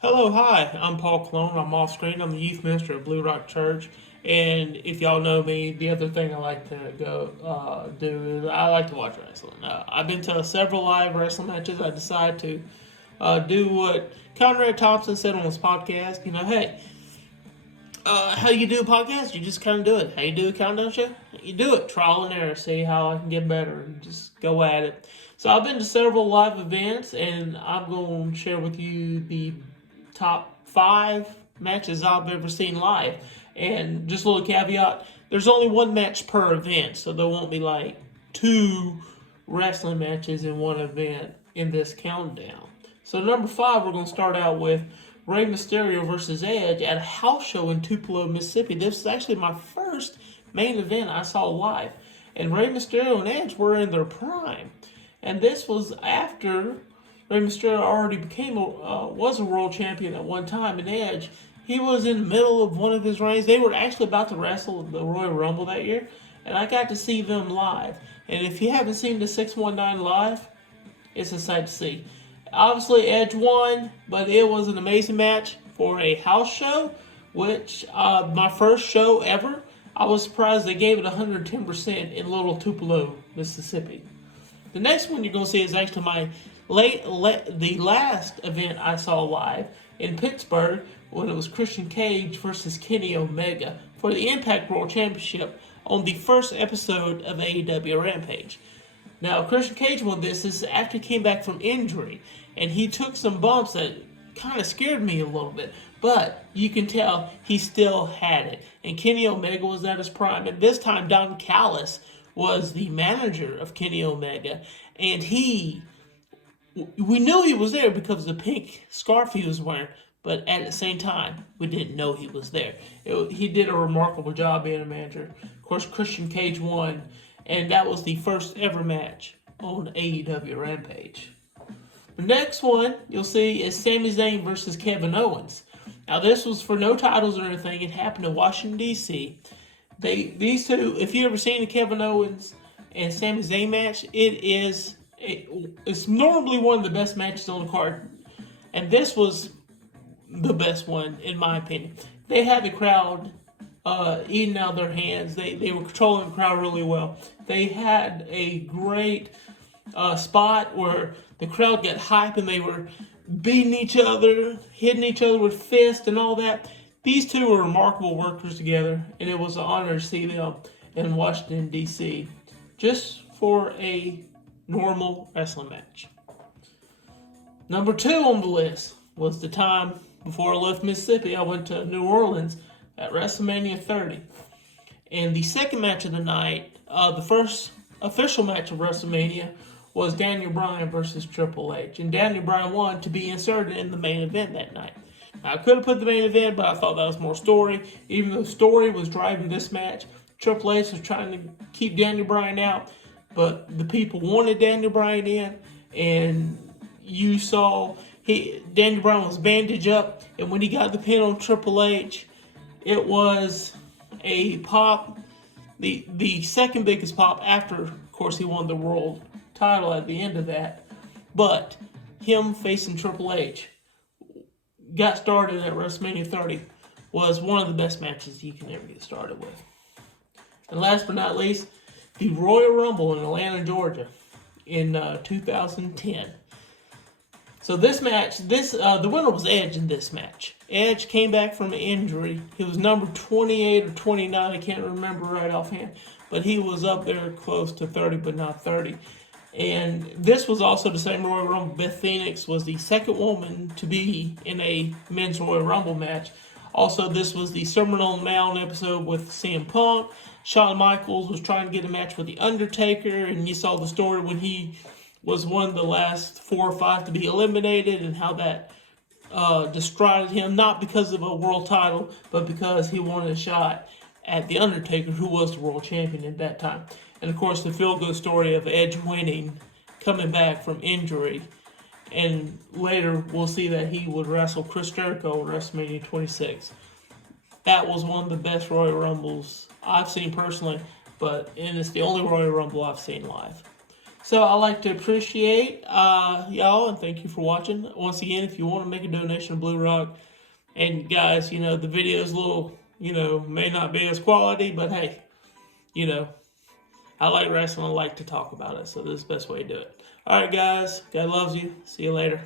Hello, hi. I'm Paul Cologne. I'm off screen. I'm the youth minister at Blue Rock Church. And if y'all know me, the other thing I like to go do is I like to watch wrestling. I've been to several live wrestling matches. I decided to do what Conrad Thompson said on his podcast. Hey, how you do a podcast? You just kind of do it. How you do a countdown show? You do it. Trial and error. See how I can get better. And just go at it. So I've been to several live events, and I'm going to share with you the top 5 matches I've ever seen live. And just a little caveat: there's only one match per event, so there won't be like 2 wrestling matches in one event in this countdown. So number 5, we're going to start out with Rey Mysterio versus Edge at a house show in Tupelo, Mississippi. This is actually my first main event I saw live. And Rey Mysterio and Edge were in their prime. And this was after Rey Mysterio already was a world champion at one time. And Edge, he was in the middle of one of his reigns. They were actually about to wrestle the Royal Rumble that year. And I got to see them live. And if you haven't seen the 619 live, it's a sight to see. Obviously, Edge won, but it was an amazing match for a house show, which my first show ever. I was surprised they gave it 110% in Little Tupelo, Mississippi. The next one you're going to see is actually the last event I saw live in Pittsburgh when it was Christian Cage versus Kenny Omega for the Impact World Championship on the first episode of AEW Rampage. Now, Christian Cage won this. This is after he came back from injury, and he took some bumps that kind of scared me a little bit. But you can tell he still had it. And Kenny Omega was at his prime. And this time, Don Callis was the manager of Kenny Omega. And we knew he was there because of the pink scarf he was wearing. But at the same time, we didn't know he was there. He did a remarkable job being a manager. Of course, Christian Cage won. And that was the first ever match on AEW Rampage. The next one you'll see is Sami Zayn versus Kevin Owens. Now, this was for no titles or anything. It happened in Washington, D.C. These two, if you ever seen the Kevin Owens and Sami Zayn match, it's normally one of the best matches on the card. And this was the best one, in my opinion. They had the crowd eating out of their hands. They were controlling the crowd really well. They had a great spot where the crowd got hype and they were beating each other, hitting each other with fists and all that. These two were remarkable workers together, and it was an honor to see them in Washington, D.C. just for a normal wrestling match. Number 2 on the list was the time before I left Mississippi. I went to New Orleans at WrestleMania 30. And the second match of the night, the first official match of WrestleMania, was Daniel Bryan versus Triple H. And Daniel Bryan won to be inserted in the main event that night. Now, I could have put the main event, but I thought that was more story. Even though story was driving this match, Triple H was trying to keep Daniel Bryan out, but the people wanted Daniel Bryan in, and you saw Daniel Bryan was bandaged up, and when he got the pin on Triple H, it was a pop, the second biggest pop after, of course, he won the world title at the end of that. But him facing Triple H got started at WrestleMania 30 was one of the best matches you can ever get started with. And last but not least, the Royal Rumble in Atlanta, Georgia in 2010. So this match, the winner was Edge in this match. Edge came back from an injury. He was number 28 or 29, I can't remember right offhand. But he was up there close to 30, but not 30. And this was also the same Royal Rumble. Beth Phoenix was the second woman to be in a men's Royal Rumble match. Also, this was the Sermon on the Mount episode with CM Punk. Shawn Michaels was trying to get a match with The Undertaker, and you saw the story when he was one of the last 4 or 5 to be eliminated and how that destroyed him, not because of a world title, but because he wanted a shot at The Undertaker, who was the world champion at that time. And of course, the feel-good story of Edge winning, coming back from injury, and later we'll see that he would wrestle Chris Jericho at WrestleMania 26. That was one of the best Royal Rumbles I've seen personally, and it's the only Royal Rumble I've seen live. So I like to appreciate y'all and thank you for watching. Once again, if you want to make a donation to Blue Rock, and guys, the video's a little, may not be as quality, but hey, I like wrestling. I like to talk about it, so this is the best way to do it. All right, guys. God loves you. See you later.